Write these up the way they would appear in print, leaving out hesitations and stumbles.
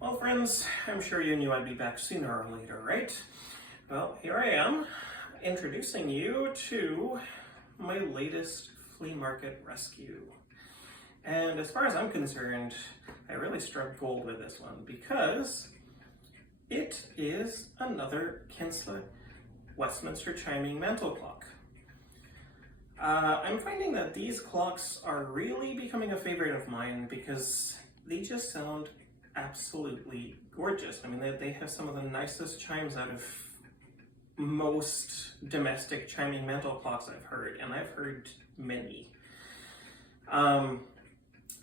Well, friends, I'm sure you knew I'd be back sooner or later, right? Well, here I am, introducing you to my latest flea market rescue. And as far as I'm concerned, I really struck gold with this one because it is another Kienzle Westminster chiming mantel clock. I'm finding that these clocks are really becoming a favorite of mine because they just sound absolutely gorgeous. I mean, they have some of the nicest chimes out of most domestic chiming mantel clocks I've heard, and I've heard many.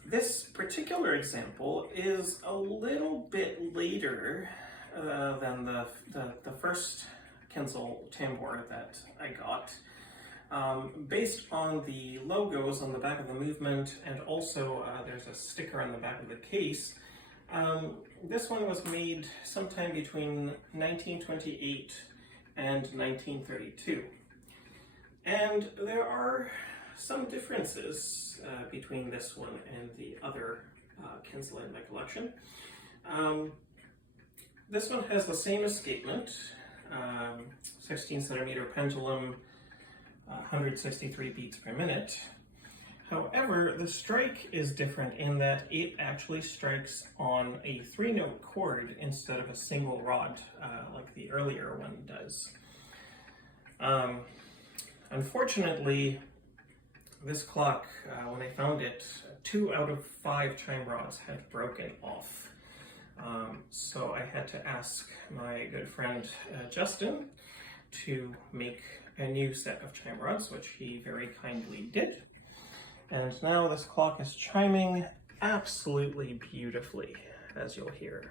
This particular example is a little bit later than the first Kienzle tambour that I got. Based on the logos on the back of the movement, and also there's a sticker on the back of the case. This one was made sometime between 1928 and 1932. And there are some differences between this one and the other Kienzle in my collection. This one has the same escapement, 16 centimeter pendulum, 163 beats per minute. However, the strike is different in that it actually strikes on a 3-note chord instead of a single rod like the earlier one does. Unfortunately, this clock, when I found it, 2 out of 5 chime rods had broken off. So I had to ask my good friend Justin to make a new set of chime rods, which he very kindly did. And now this clock is chiming absolutely beautifully, as you'll hear.